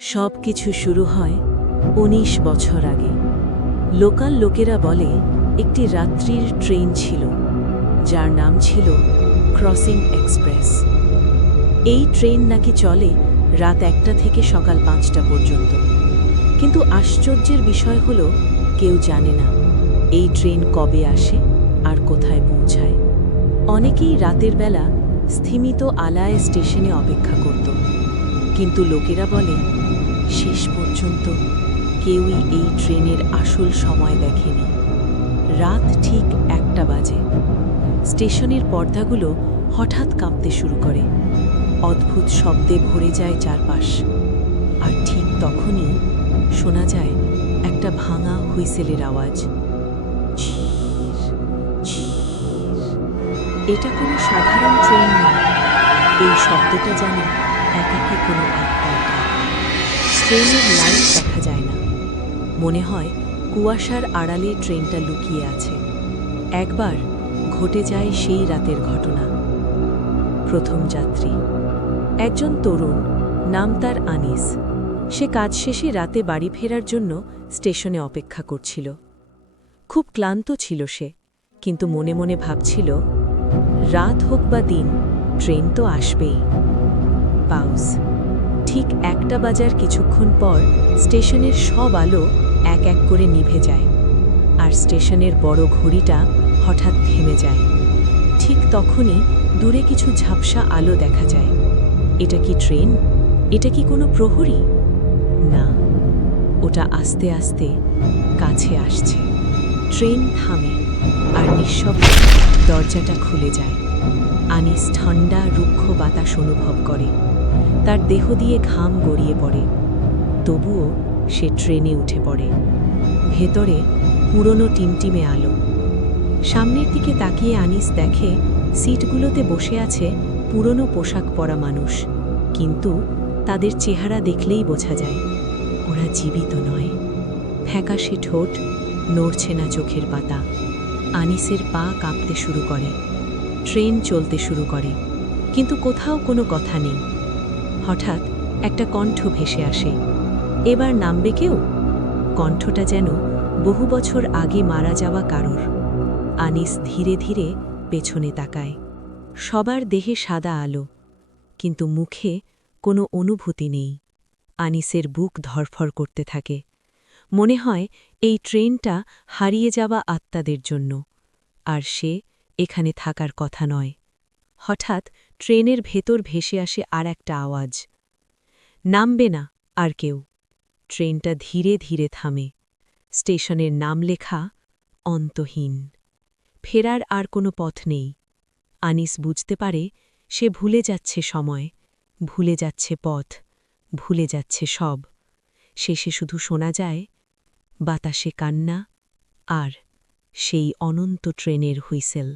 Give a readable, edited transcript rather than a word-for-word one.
সব কিছু শুরু হয় ১৯ বছর আগে। লোকাল লোকেরা বলে একটি রাত্রির ট্রেন ছিল, যার নাম ছিল ক্রসিং এক্সপ্রেস। এই ট্রেন নাকি চলে রাত ১টা থেকে সকাল ৫টা পর্যন্ত। কিন্তু আশ্চর্যের বিষয় হলো, কেউ জানে না এই ট্রেন কবে আসে আর কোথায় পৌঁছায়। অনেকেই রাতের বেলা স্থিমিত আলায় স্টেশনে অপেক্ষা করত, কিন্তু লোকেরা বলে শেষ পর্যন্ত কেউই এই ট্রেনের আসল সময় দেখেনি। রাত ঠিক ১টা বাজে। স্টেশনের পর্দাগুলো হঠাৎ কাঁপতে শুরু করে, অদ্ভুত শব্দে ভরে যায় চারপাশ। আর ঠিক তখনই শোনা যায় একটা ভাঙা হুইসেলের আওয়াজ। ঝির, ঝির। এটা কোনো সাধারণ ট্রেন নয়, এই শব্দটা যেন একাকী কোনো আত্মার ডাক। ট্রেনের লাইট দেখা যায় না, মনে হয় কুয়াশার আড়ালে ট্রেনটা লুকিয়ে আছে। একবার ঘটে যায় সেই রাতের ঘটনা। প্রথম যাত্রী একজন তরুণ, নাম তার আনিস। সে কাজ শেষে রাতে বাড়ি ফেরার জন্য স্টেশনে অপেক্ষা করছিল। খুব ক্লান্ত ছিল সে, কিন্তু মনে মনে ভাবছিল, রাত হোক বা দিন, ট্রেন তো আসবেই। পাউজ। ঠিক ১টা বাজার কিছুক্ষণ পর স্টেশনের সব আলো এক এক করে নিভে যায়, আর স্টেশনের বড় ঘড়িটা হঠাৎ থেমে যায়। ঠিক তখনই দূরে কিছু ঝাপসা আলো দেখা যায়। এটা কি ট্রেন? এটা কি কোনো প্রহরী? না, ওটা আস্তে আস্তে কাছে আসছে। ট্রেন থামে, আর নিঃশব্দে দরজাটা খুলে যায়। আনিস ঠান্ডা রুক্ষ বাতাস অনুভব করে, তার দেহ দিয়ে ঘাম গড়িয়ে পড়ে। তবুও সে ট্রেনে উঠে পড়ে। ভেতরে পুরনো টিমটিমে আলো। সামনের দিকে তাকিয়ে আনিস দেখে সিটগুলোতে বসে আছে পুরনো পোশাক পরা মানুষ, কিন্তু তাদের চেহারা দেখলেই বোঝা যায় ওরা জীবিত নয়। ফ্যাকাশে ঠোঁট, নড়ছে না চোখের পাতা। আনিসের পা কাঁপতে শুরু করে। ট্রেন চলতে শুরু করে, কিন্তু কোথাও কোনো কথা নেই। হঠাৎ একটা কণ্ঠ ভেসে আসে, এবার নামবে কেউ? কণ্ঠটা যেন বহু বছর আগে মারা যাওয়া কারোর। আনিস ধীরে ধীরে পেছনে তাকায়। সবার দেহে সাদা আলো, কিন্তু মুখে কোনো অনুভূতি নেই। আনিসের বুক ধড়ফড় করতে থাকে। মনে হয় এই ট্রেনটা হারিয়ে যাওয়া আত্মাদের জন্য, আর সে এখানে থাকার কথা নয়। হঠাৎ ট্রেনের ভেতর ভেসে আসে আর একটা আওয়াজ, নামবে না আর কেউ। ট্রেনটা ধীরে ধীরে থামে। স্টেশনের নাম লেখা অন্তহীন। ফেরার আর কোনো পথ নেই। আনিস বুঝতে পারে সে ভুলে যাচ্ছে সময়, ভুলে যাচ্ছে পথ, ভুলে যাচ্ছে সব। শেষে শুধু শোনা যায় বাতাসে কান্না আর সেই অনন্ত ট্রেনের হুইসেল।